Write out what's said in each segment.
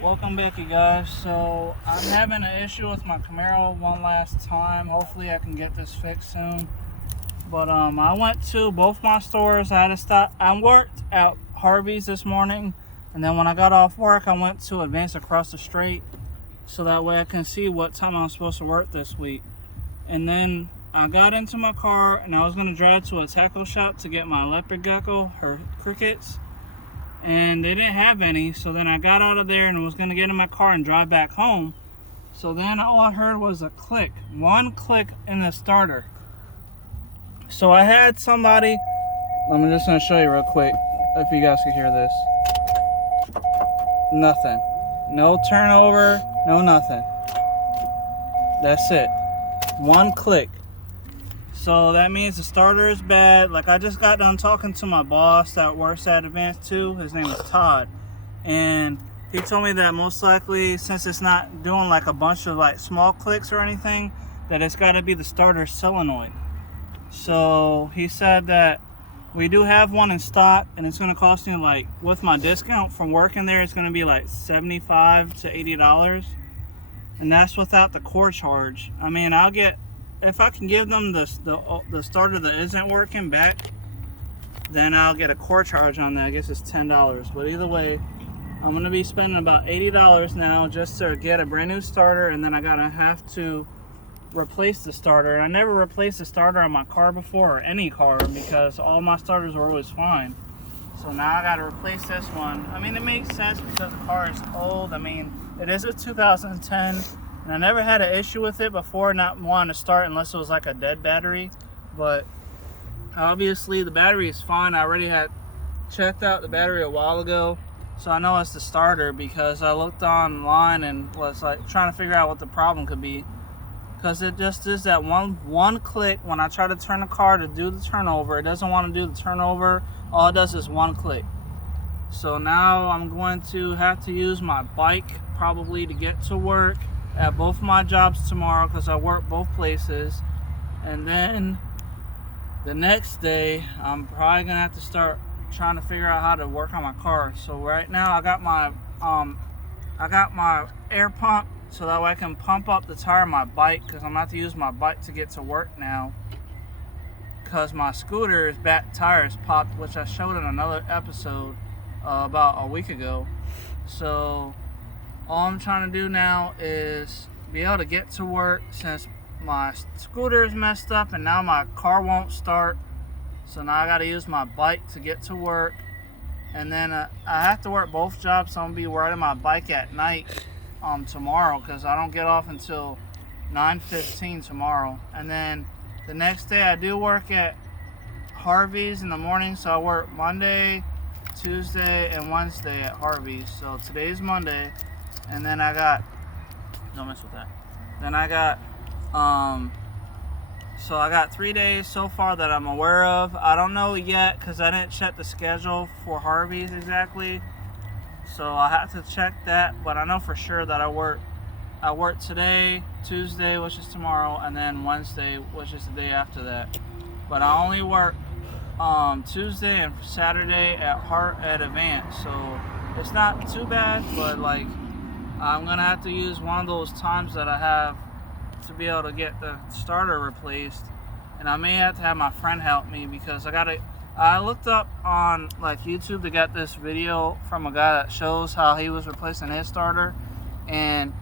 Welcome back, you guys. So I'm having an issue with my Camaro one last time. Hopefully I can get this fixed soon. But I went to both my stores. I had to stop. I worked at Harvey's this morning, and then when I got off work, I went to Advance across the street, so that way I can see what time I'm supposed to work this week. And then I got into my car, and I was gonna drive to a tackle shop to get my leopard gecko, her crickets. And they didn't have any, so then I got out of there and was going to get in my car and drive back home. So then all I heard was a click, one click in the starter. So I had somebody, I'm just going to show you real quick if you guys can hear this. Nothing, no turnover, no nothing. That's it, one click. So that means the starter is bad. Like, I just got done talking to my boss that works at Advance 2. His name is Todd. And he told me that most likely, since it's not doing like a bunch of like small clicks or anything, that it's got to be the starter solenoid. So he said that we do have one in stock, and it's going to cost me, like, with my discount from working there, it's going to be like $75 to $80. And that's without the core charge. I mean, I'll get, if I can give them the starter that isn't working back, then I'll get a core charge on that. I guess it's $10. But either way, I'm going to be spending about $80 now just to get a brand new starter, and then I gotta have to replace the starter. And I never replaced the starter on my car before, or any car, because all my starters were always fine. So now I gotta replace this one. I mean, it makes sense because the car is old. I mean, it is a 2010. And I never had an issue with it before, not wanting to start unless it was like a dead battery. But obviously the battery is fine. I already had checked out the battery a while ago. So I know it's the starter because I looked online and was like trying to figure out what the problem could be. Because it just is that one click when I try to turn the car to do the turnover. It doesn't want to do the turnover. All it does is one click. So now I'm going to have to use my bike probably to get to work at both my jobs tomorrow, because I work both places. And then the next day I'm probably gonna have to start trying to figure out how to work on my car. So right now I got my air pump, so that way I can pump up the tire of my bike, because I'm gonna have to use my bike to get to work now, because my scooter's back tires popped, which I showed in another episode about a week ago. So all I'm trying to do now is be able to get to work, since my scooter is messed up and now my car won't start. So now I got to use my bike to get to work. And then I have to work both jobs, so I'm going to be riding my bike at night tomorrow, because I don't get off until 9:15 tomorrow. And then the next day I do work at Harvey's in the morning, so I work Monday, Tuesday, and Wednesday at Harvey's. So today's Monday. And then I got, don't mess with that. Then I got, so I got 3 days so far that I'm aware of. I don't know yet, because I didn't check the schedule for Harvey's exactly. So I have to check that, but I know for sure that I work today, Tuesday, which is tomorrow, and then Wednesday, which is the day after that. But I only work Tuesday and Saturday at Advance, so it's not too bad, but like, I'm gonna have to use one of those times that I have to be able to get the starter replaced, and I may have to have my friend help me, because I looked up on like YouTube to get this video from a guy that shows how he was replacing his starter, and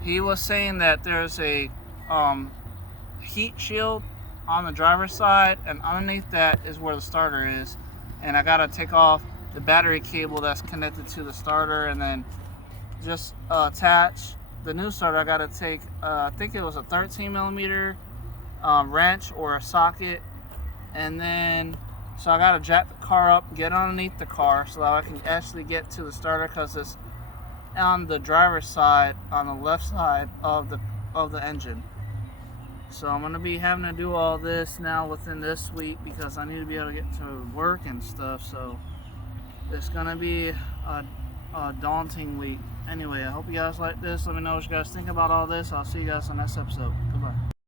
he was saying that there's a heat shield on the driver's side, and underneath that is where the starter is, and I gotta take off the battery cable that's connected to the starter, and then just attach the new starter. I gotta take I think it was a 13 millimeter wrench or a socket, and then so I gotta jack the car up, get underneath the car so that I can actually get to the starter, because it's on the driver's side, on the left side of the engine. So I'm gonna be having to do all this now within this week, because I need to be able to get to work and stuff. So it's gonna be a daunting week. Anyway, I hope you guys like this. Let me know what you guys think about all this. I'll see you guys on the next episode.